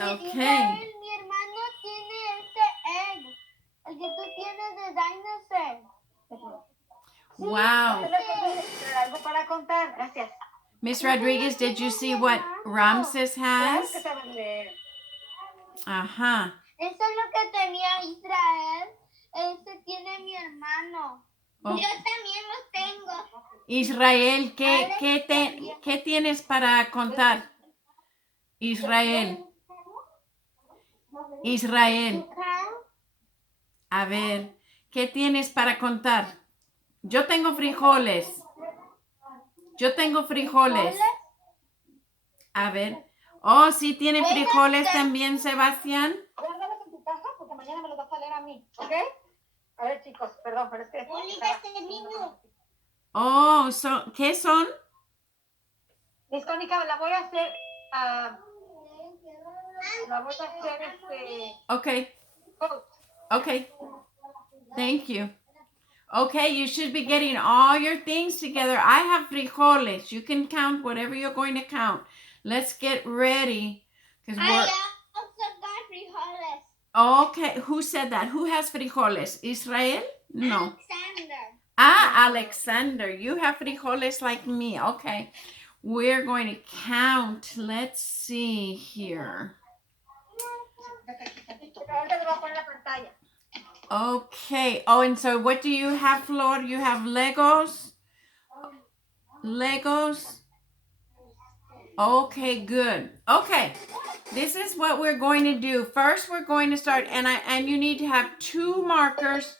Okay. Mi hermano tiene este egg. El que tú tienes de dinosaur. Wow. Algo para contar. Gracias. Miss Rodriguez, did you see what Ramses Claro has? que saben leer. Ajá. Eso es lo que tenía Israel. Ese tiene mi hermano. Oh. Yo también lo tengo. Israel, ¿qué tienes para contar? Israel. Israel. A ver, ¿qué tienes para contar? Yo tengo frijoles. Yo tengo frijoles. A ver. Oh, sí, tiene frijoles también, Sebastián. Guárdalos en tu casa porque mañana me los vas a leer a mí, ¿ok? A ver, chicos, perdón, pero es que... Oh, ¿qué son? Miss Cónica, la voy a hacer... la voy a hacer Okay. quote. Okay. Thank you. Okay, you should be getting all your things together. I have frijoles. You can count whatever you're going to count. Let's get ready. I also got frijoles. Okay, who said that? Who has frijoles? Israel? No. Alexander. Alexander, you have frijoles like me. Okay, we're going to count. Let's see here. Okay. Oh, and so what do you have, Flor? You have Legos? Legos? Okay, good. Okay. This is what we're going to do. First, we're going to start, and you need to have two markers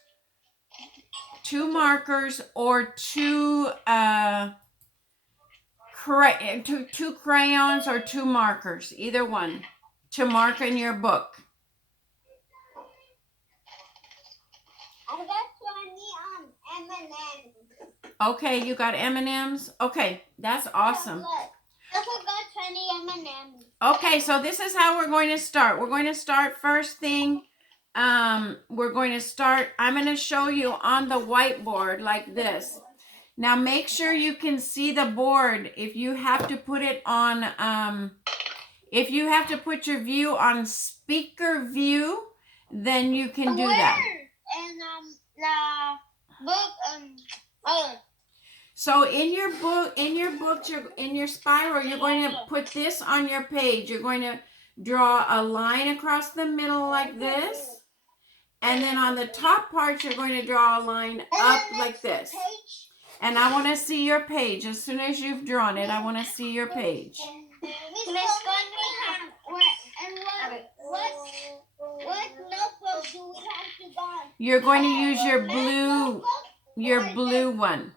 or two crayons or two markers, either one, to mark in your book. I got 20 M&Ms. Okay, you got M&Ms? Okay, that's awesome. I got 20 M&Ms. Okay, so this is how we're going to start. We're going to start first thing. We're going to start. I'm going to show you on the whiteboard like this. Now make sure you can see the board. If you have to put it on, if you have to put your view on speaker view, then you can do that. And the book, So in your book, in your spiral, you're going to put this on your page. You're going to draw a line across the middle like this. And then on the top part, you're going to draw a line up like this. And I want to see your page. As soon as you've drawn it, I want to see your page. What notebook do we have to buy? You're going to use your blue one.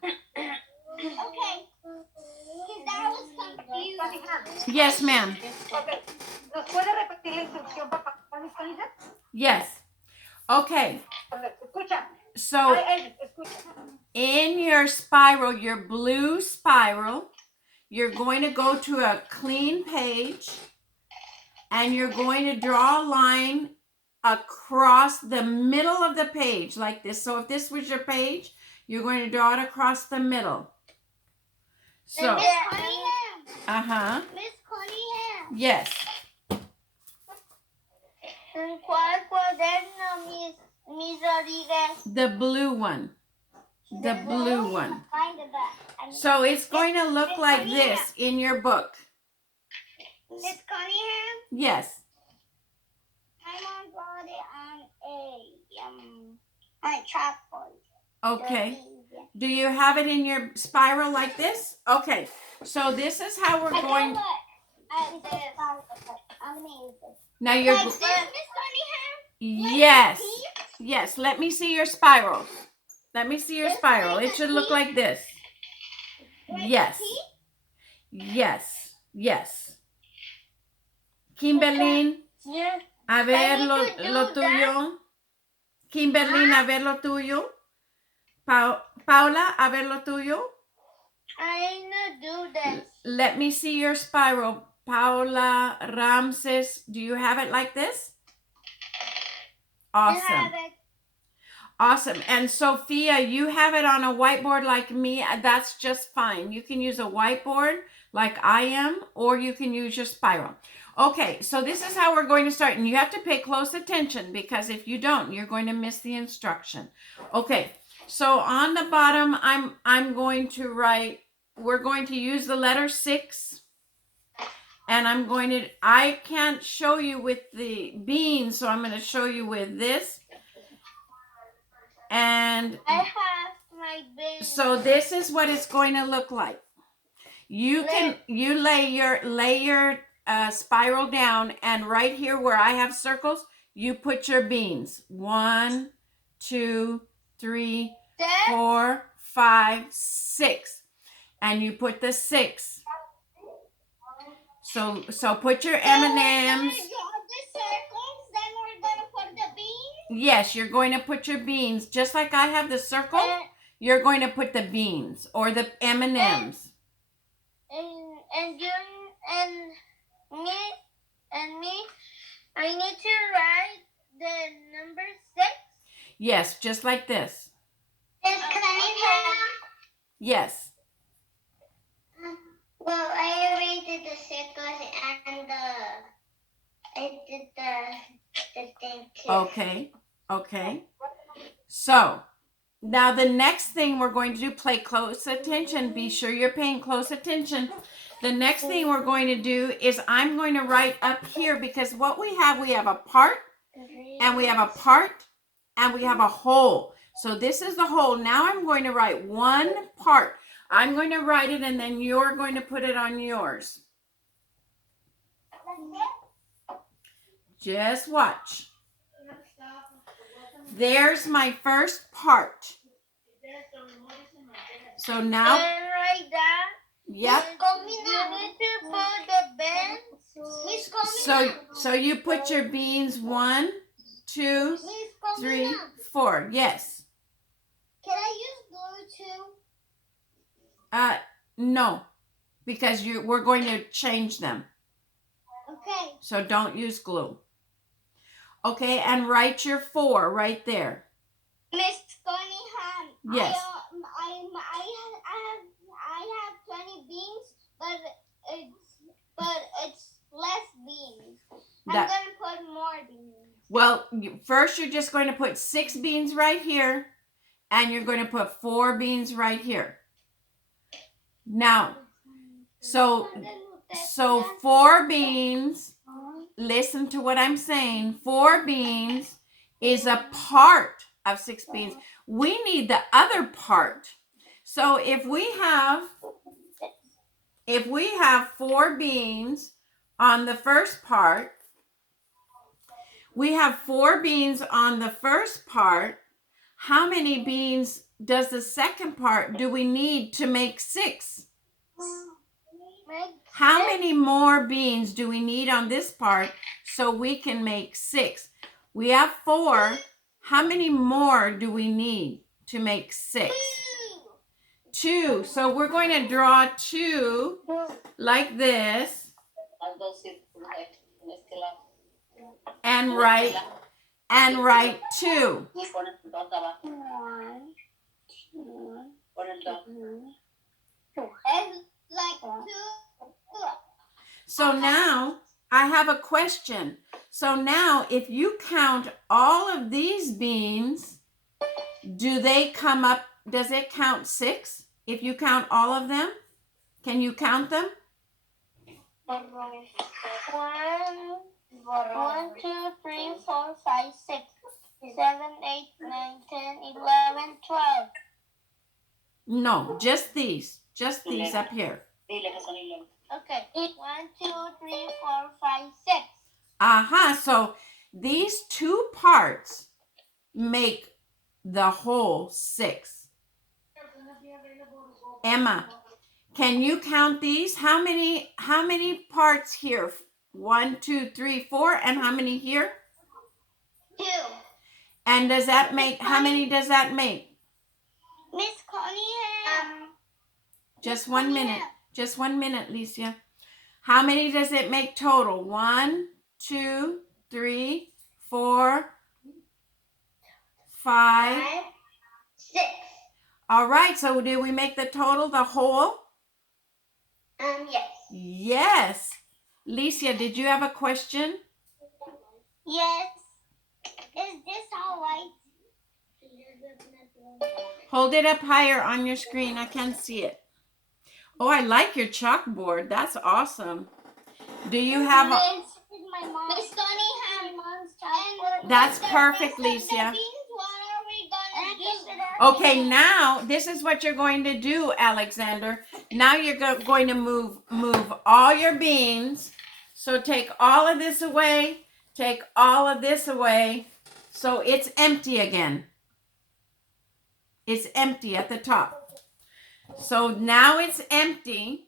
Okay. Because I was confused. Yes, ma'am. Okay. ¿Nos puede repetir la instrucción, papá? Yes. Okay. Escucha. So in your spiral, your blue spiral, you're going to go to a clean page and you're going to draw a line across the middle of the page like this. So if this was your page, you're going to draw it across the middle. So, Miss uh-huh. Miss Cunningham. Yes. ¿Cuál cuaderno, Miss Rodriguez? The blue one. The blue one. So it's going to look like this in your book. Miss Cunningham? Yes. I want to draw it on a chalkboard. Okay. Do you have it in your spiral like this? Okay. So this is how we're going. I'm gonna use this. Now you're. Like this, Miss Cunningham? Yes. Yes. Let me see your spiral. Let me see your spiral. It should look like this. Yes. Yes. Yes. Kimberly, a ver lo tuyo. Kimberly, a ver lo tuyo. Paula, a ver lo tuyo. I need to do this. Let me see your spiral. Paula, Ramses, do you have it like this? Awesome. I have it. Awesome. And Sophia, you have it on a whiteboard like me. That's just fine. You can use a whiteboard like I am, or you can use your spiral. Okay, so this is how we're going to start. And you have to pay close attention because if you don't, you're going to miss the instruction. Okay, so on the bottom, I'm going to write, we're going to use the letter 6. And I can't show you with the beans, so I'm going to show you with this. And I have my beans. so this is what it's going to look like. You lay your spiral down, and right here where I have circles, you put your beans. 1, 2, 3, 4, 5, 6, and you put the 6. So put your M&Ms. Then we're gonna put the beans. Yes, you're going to put your beans just like I have the circle. You're going to put the beans or the M&Ms. And you and me, I need to write the number 6. Yes, just like this. Can I Yes. Well, I already did the circles and I did the thing too. Okay. So now the next thing we're going to do, pay close attention. Be sure you're paying close attention. The next thing we're going to do is I'm going to write up here because what we have a part, and we have a part, and we have a whole. So this is the whole. Now I'm going to write one part. I'm going to write it, and then you're going to put it on yours. Just watch. There's my first part. So now, and right there. yep. You need to put the beans. So you put your beans 1, 2, 3, 4. Yes. Can I use glue too? No, because we're going to change them. Okay. So don't use glue. Okay, and write your 4 right there. Miss Cunningham. Yes. I have 20 beans, but it's less beans. I'm gonna put more beans. Well, first you're just going to put 6 beans right here, and you're going to put 4 beans right here. Now, so 4 beans, listen to what I'm saying, 4 beans is a part of 6 beans. We need the other part. So if we have 4 beans on the first part, we have 4 beans on the first part. How many beans does the second part do we need to make 6? How many more beans do we need on this part so we can make 6? We have 4. How many more do we need to make 6? 2. So we're going to draw 2 like this and write 2. So now I have a question. So now if you count all of these beans, does it count 6? If you count all of them, can you count them? 1, 2, 3, 4, 5, 6, 7, 8, 9, 10, 11, 12. No, just these up here. Okay. 1, 2, 3, 4, 5, 6. Aha, so these 2 parts make the whole 6. Emma, can you count these? How many parts here? 1, 2, 3, 4, and how many here? 2. And does that make, how many does that make? Miss Connie, Just 1 minute. Just 1 minute, Licia. How many does it make total? 1, 2, 3, 4, 5, 6. All right, so did we make the total, the whole? Yes. Yes. Licia, did you have a question? Yes. Is this all white? Hold it up higher on your screen. I can't see it. Oh, I like your chalkboard. That's awesome. Do you have a... Miss Connie has mom's chalkboard. That's perfect, Licia. What are we gonna do? Okay, now this is what you're going to do, Alexander. Now you're going to move all your beans. So take all of this away. Take all of this away. So it's empty again. It's empty at the top. So now it's empty.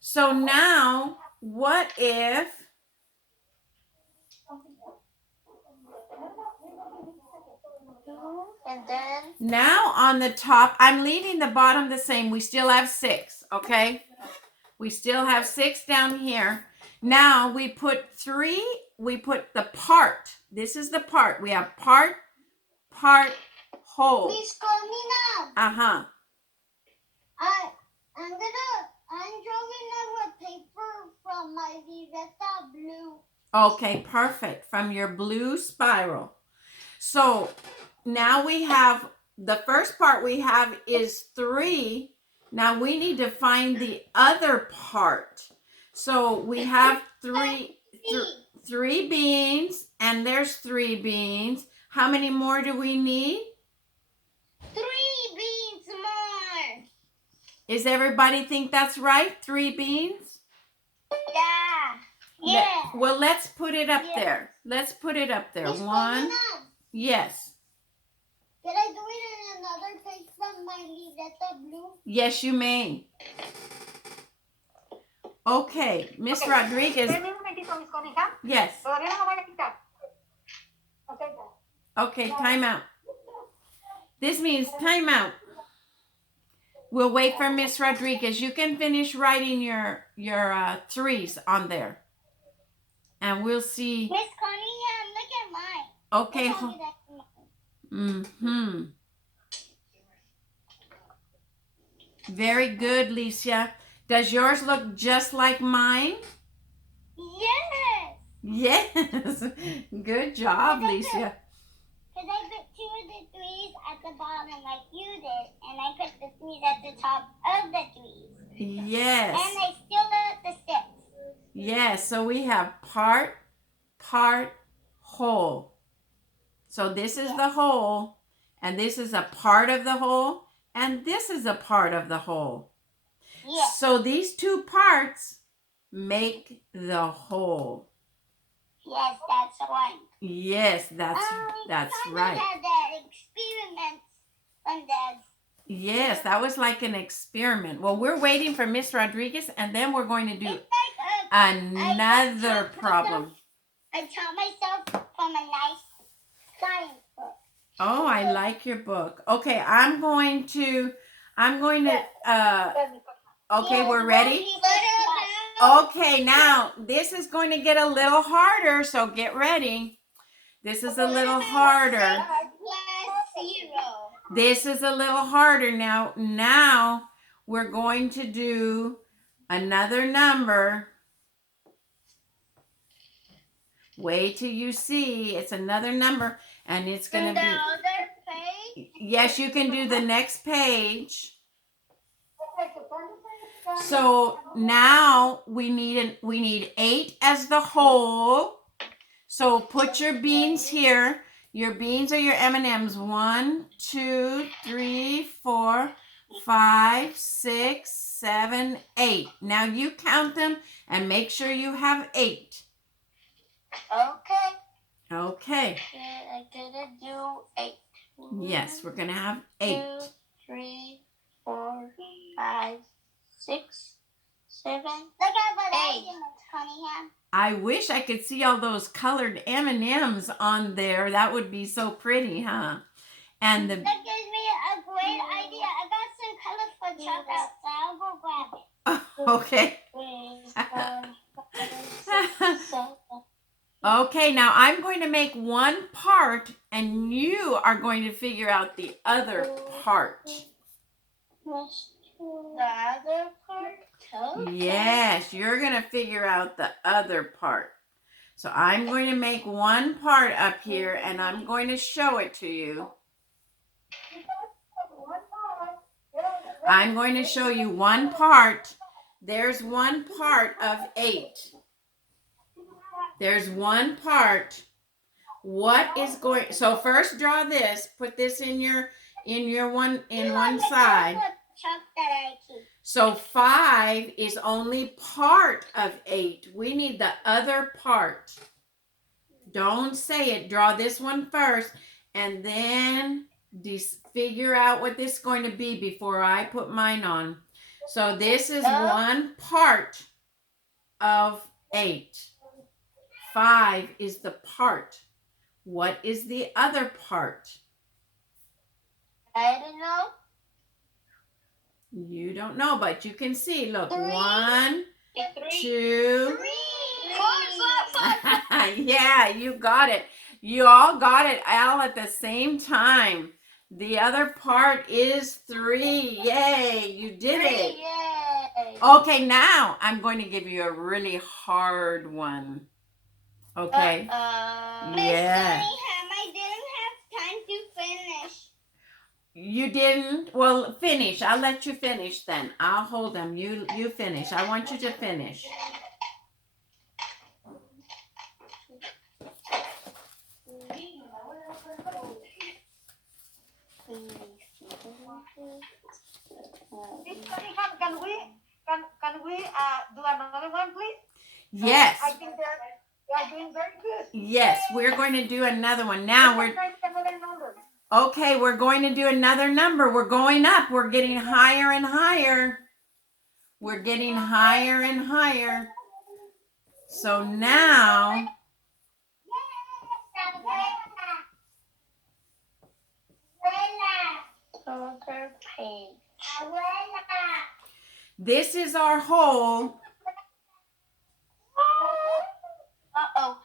So now, what if... And then Now on the top, I'm leaving the bottom the same. We still have 6, okay? We still have 6 down here. Now we put 3, we put the part. This is the part. We have part, whole. Miss Connie now. Uh-huh. I'm drawing a paper from my libreta blue. Okay, perfect. From your blue spiral. So now we have, the first part we have is 3. Now we need to find the other part. So we have 3 beans, and there's 3 beans. How many more do we need? 3 beans more. Is everybody think that's right? 3 beans? Yeah. Yeah. Well, let's put it up Yeah. there. Let's put it up there. Miss 1. Connie now. Yes. Can I do it in another page from my libreta blue? Yes, you may. Okay, Miss Okay. Rodriguez. Espérame un momentito, Miss Connie, ¿ja? Yes. Todavía no lo voy a quitar. Okay. Okay, time out. This means time out. We'll wait for Miss Rodriguez. You can finish writing your 3s on there. And we'll see. Miss Connie, look at mine. Okay. Look at mine. Mm-hmm. Very good, Licia. Does yours look just like mine? Yes. Yes. Good job, Licia. Because I put 2 of the 3s at the bottom like you did, and I put the 3s at the top of the 3s. Yes. And I still got the 6. Yes, so we have part, whole. So this is the whole, and this is a part of the whole, and this is a part of the whole. Yes. So these 2 parts make the whole. Yes, that's right. Yes, that's right. Had that experiment on that. Yes, that was like an experiment. Well, we're waiting for Miss Rodriguez, and then we're going to do It's like another problem. I taught myself from a nice science book. Oh, I like your book. Okay, I'm going to, okay, we're ready? Okay, now, this is going to get a little harder, so get ready. This is a little harder. Plus 0. This is a little harder now. Now, we're going to do another number. Wait till you see. It's another number, and it's going to be... other page? Yes, you can do the next page. So now we need 8 as the whole. So put your beans here. Your beans are your M&Ms. 1, 2, 3, 4, 5, 6, 7, 8. Now you count them and make sure you have 8. Okay. Okay. I'm gonna do 8. Yes, we're gonna have 8. 2, 3, 4, 5, 6, 7. Look at what 8. Cunningham. I wish I could see all those colored M&Ms on there. That would be so pretty, huh? And the... That gives me a great idea. I got some colorful chocolate, so I'll go grab it. Okay. Okay, now I'm going to make one part, and you are going to figure out the other part. The other part? Okay. Yes, you're going to figure out the other part. So I'm going to make one part up here and I'm going to show it to you. I'm going to show you one part. There's one part of 8. There's one part. What is going, so first draw this, put this in one side. So 5 is only part of 8. We need the other part. Don't say it. Draw this one first and then figure out what this is going to be before I put mine on. So this is one part of 8. 5 is the part. What is the other part? I don't know. You don't know, but you can see. Look, 3. 1, 2. 3. Yeah, you got it. You all got it all at the same time. The other part is 3. Yay, you did it. Yay. Okay, now I'm going to give you a really hard one. Okay? Yeah. I didn't have time to finish. You didn't? Well, finish. I'll let you finish then. I'll hold them. You finish. I want you to finish. Can we do another one, please? Yes. I think they are doing very good. Yes, we're going to do another one. Now we're okay. We're going to do another number. We're going up. We're getting higher and higher. We're getting higher and higher. So now, Other page. this is our whole. Uh-oh.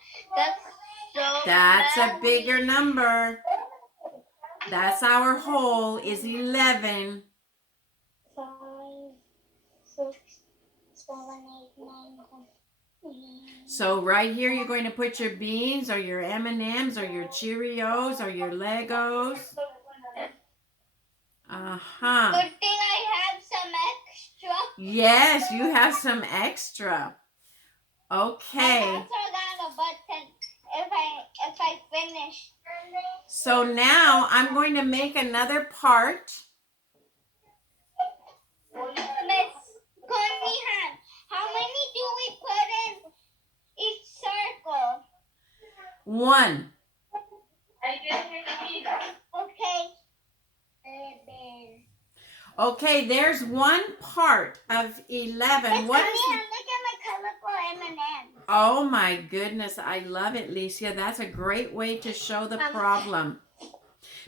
That's a bigger number. That's our whole is 11. 5, 6, 7, 8, 9, 10. So right here, you're going to put your beans or your M&Ms or your Cheerios or your Legos. Uh-huh. Good thing I have some extra. Yes, you have some extra. Okay. I also got a button if I finish. So now I'm going to make another part. Miss Conniehan, how many do we put in each circle? 1. Okay. Okay, there's one part of 11. What is Conniehan, look at my colorful M&M. Oh my goodness, I love it, Licia. That's a great way to show the problem.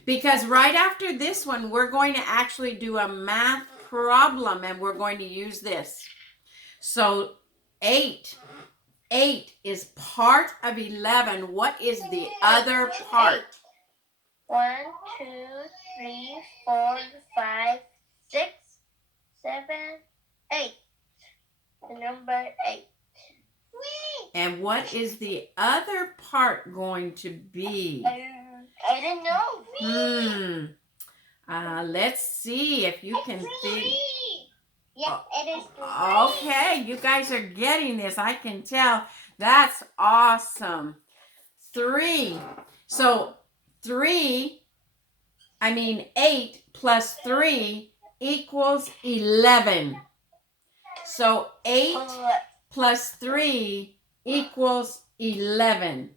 Because right after this one, we're going to actually do a math problem and we're going to use this. So 8 is part of 11. What is the other part? 1, 2, 3, 4, 5, 6, 7, 8. The number 8. And what is the other part going to be? I don't know. Let's see if you can see. Yes, it is 3. Okay, you guys are getting this. I can tell. That's awesome. 3. So 8 plus 3 equals 11. So 8 plus 3 equals 11.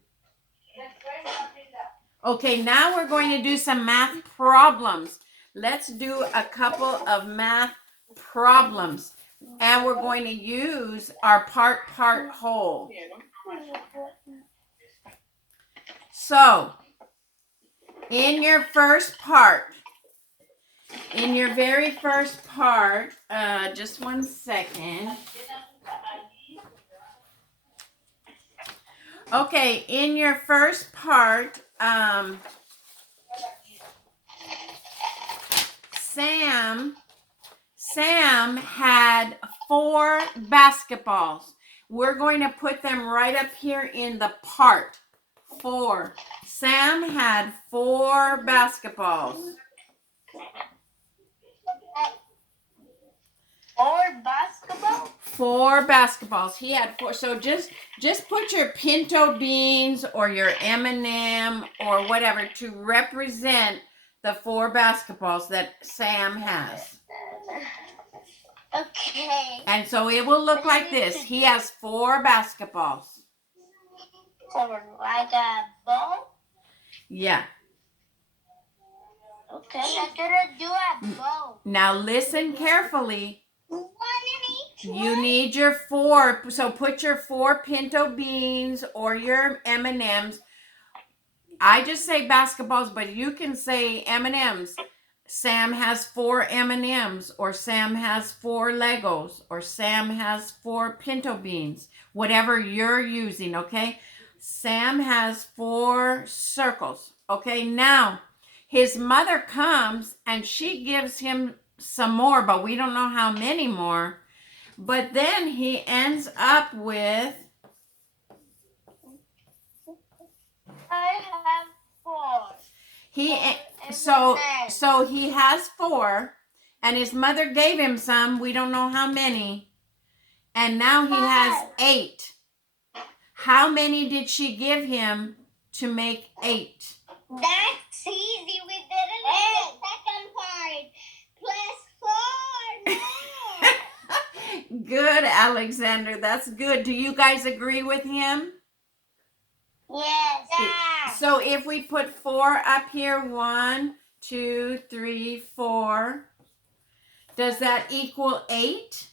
Okay, now we're going to do some math problems. Let's do a couple of math problems. And we're going to use our part whole. So, in your very first part, just one second. Okay, in your first part, Sam had 4 basketballs. We're going to put them right up here in the part. 4. Sam had 4 basketballs. 4 basketball? 4 basketballs. He had 4. So just put your pinto beans or your M&M or whatever to represent the 4 basketballs that Sam has. Okay. And so it will look like this. He has 4 basketballs. So like a ball? Yeah. Okay. I'm gonna do a ball. Now listen carefully. 1 in each. You need your 4. So put your 4 pinto beans or your M&Ms. I just say basketballs, but you can say M&Ms. Sam has 4 M&Ms, or Sam has 4 Legos, or Sam has 4 pinto beans. Whatever you're using, okay? Sam has 4 circles. Okay, now his mother comes and she gives him some more, but we don't know how many more. But then he ends up with, I have 4. so he has 4, and his mother gave him some. We don't know how many. And now he has 8. How many did she give him to make 8? That's easy. We did it in the second part. Plus 4 more. Good, Alexander. That's good. Do you guys agree with him? Yes. Yeah. So if we put 4 up here, 1, 2, 3, 4, does that equal 8?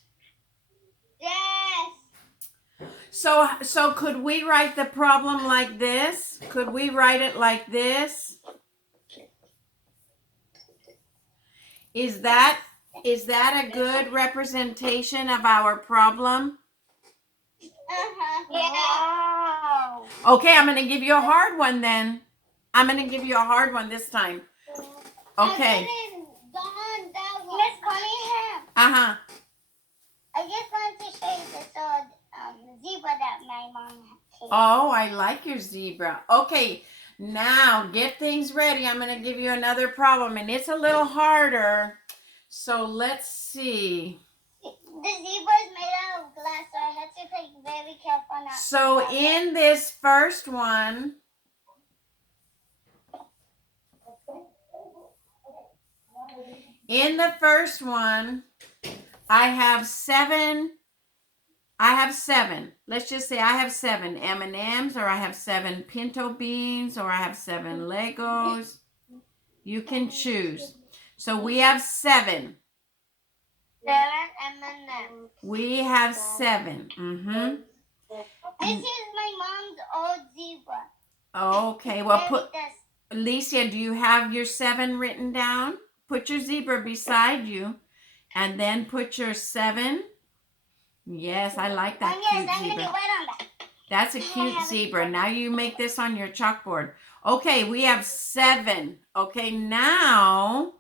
Yes. So could we write the problem like this? Could we write it like this? Is that a good representation of our problem? Yeah. Okay, I'm going to give you a hard one then. I'm going to give you a hard one this time. Okay. Miss Cunningham. Uh-huh. I just want to show you this zebra that my mom had. Oh, I like your zebra. Okay, now get things ready. I'm going to give you another problem, and it's a little harder. So let's see. The zebra is made out of glass, so I have to be very careful not. So in this first one, I have 7. Let's just say I have 7 M&Ms, or I have 7 pinto beans, or I have 7 Legos. You can choose. So we have 7. 7 M&Ms. We have 7. Mm-hmm. This is my mom's old zebra. Okay, well, Alicia, do you have your 7 written down? Put your zebra beside you, and then put your 7. Yes, I like that cute zebra. That's a cute zebra. Now you make this on your chalkboard. Okay, we have 7. Okay, now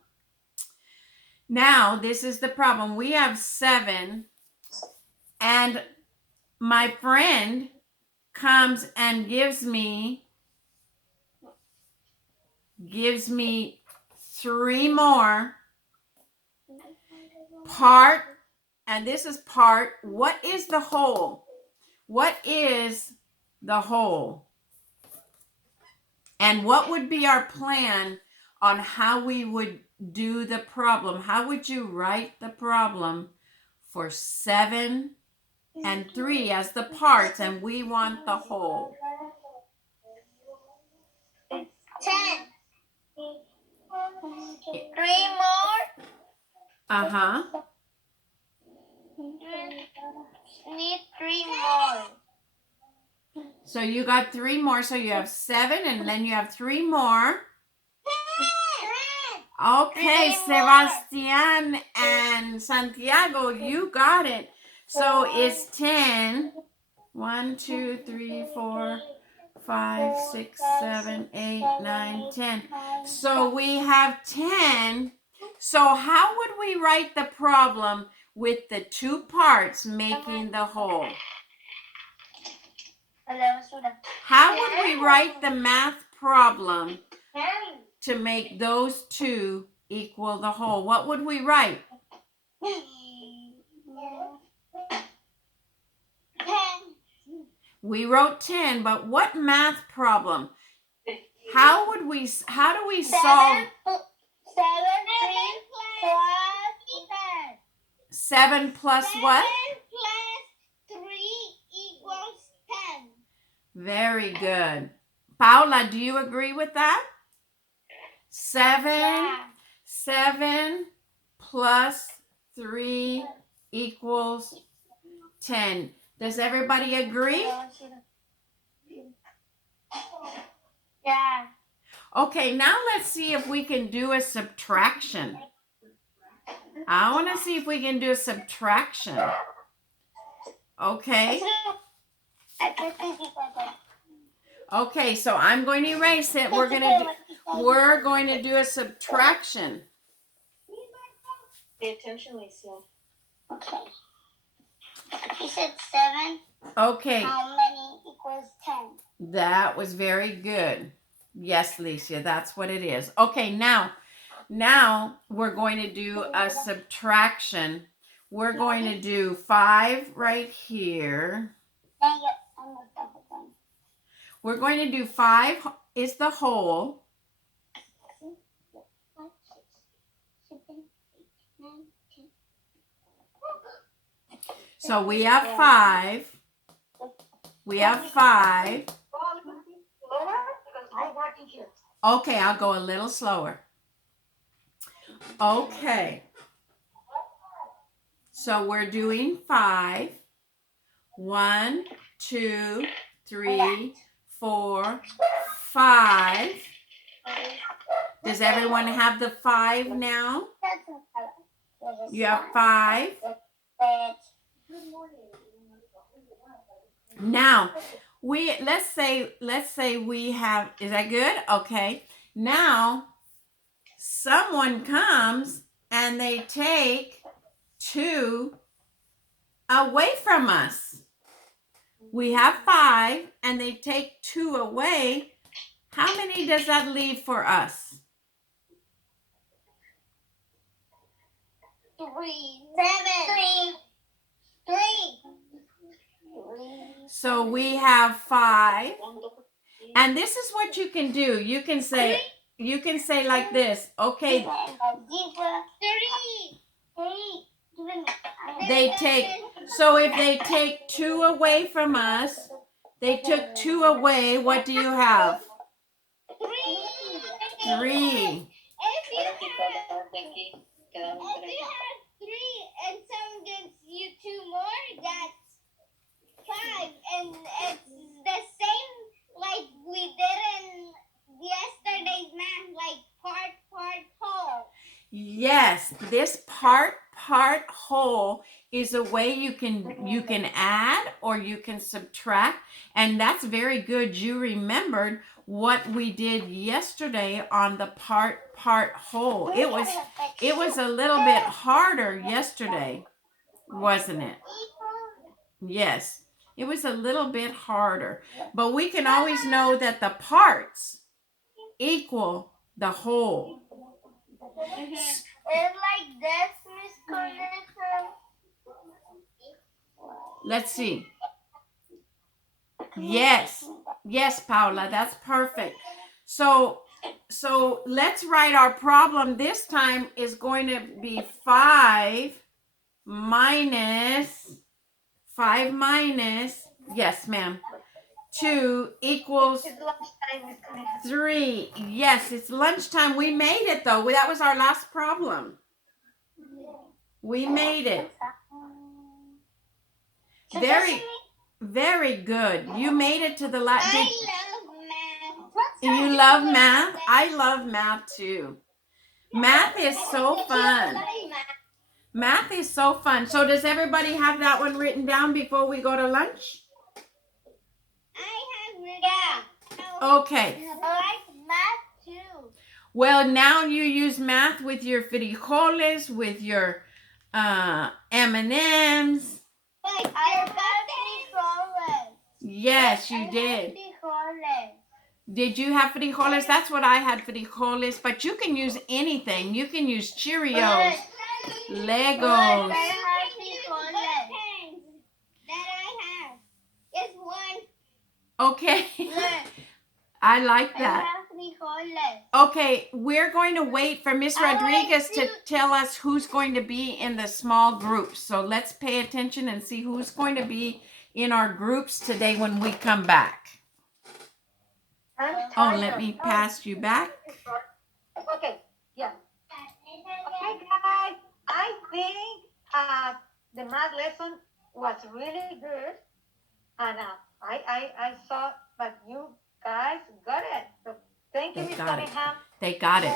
this is the problem. We have 7, and my friend comes and gives me 3 more. Part, and this is part. What is the whole? What is the whole? And what would be our plan on how we would do the problem? How would you write the problem for 7 and 3 as the parts, and we want the whole? 10. 3 more. Uh-huh. Need 3 more. So you got 3 more. So you have 7, and then you have 3 more. Okay, Sebastian and Santiago, you got it. So it's 10. 1, 2, 3, 4, 5, 6, 7, 8, 9, 10. So we have 10. So how would we write the problem with the two parts making the whole. How would we write the math problem to make those two equal the whole? What would we write? 10. We wrote 10, but what math problem? How do we solve 7 plus what? 7 plus 3 equals 10. Very good. Paula, do you agree with that? 7 plus 3 equals 10. Does everybody agree? Yeah. Okay, now let's see if we can do a subtraction. I want to see if we can do a subtraction. Okay. Okay, so I'm going to erase it. We're going to do a subtraction. Pay attention, Lisa. Okay. You said 7. Okay. How many equals 10? That was very good. Yes, Licia, that's what it is. Okay, now we're going to do a subtraction. We're going to do 5 right here. We're going to do 5 is the whole. So we have 5. We have 5. Okay, I'll go a little slower. Okay. So we're doing 5. 1, 2, 3, 4, 5. Does everyone have the 5 now? You have 5. Now, let's say we have, is that good? Okay. Now, someone comes and they take 2 away from us. We have 5 and they take 2 away. How many does that leave for us? 3. 7. 3. So we have 5. And this is what you can do. You can say like this. Okay. 3. So if they take 2 away from us, they took 2 away, what do you have? 3. If you have 3 and someone gives you 2 more, that's 5. And it's the same like we did in yesterday's math, like part, whole. Yes, this part, whole is a way you can add or you can subtract, and that's very good. You remembered what we did yesterday on the part, whole. It was a little bit harder yesterday, wasn't it? Yes, it was a little bit harder, but we can always know that the parts equal the whole. It's like this, Miss Cornetta. Let's see. Yes, Paula, that's perfect. So let's write our problem. This time is going to be 5 minus, yes, ma'am, 2 equals 3. Yes, it's lunchtime. We made it, though. That was our last problem. We made it. Very good. You made it to the last. I love math. You love math? I love math, too. Math is so fun. Math is so fun. So does everybody have that one written down before we go to lunch? I have written. Okay. I like math too. Well, now you use math with your frijoles, with your M&Ms. But I got frijoles. Yes, you did. Frijoles. Did you have frijoles? That's what I had, frijoles. But you can use anything. You can use Cheerios, Legos. That I have. It's one. Okay. Look, I like I that. have frijoles. Okay, we're going to wait for Miss Rodriguez to tell us who's going to be in the small groups. So let's pay attention and see who's going to be in our groups today when we come back. Oh, let me pass you back. Okay, yeah. Okay, guys. I think the math lesson was really good. And I saw that you guys got it. So thank you, They Miss got it. Cunningham. They got it.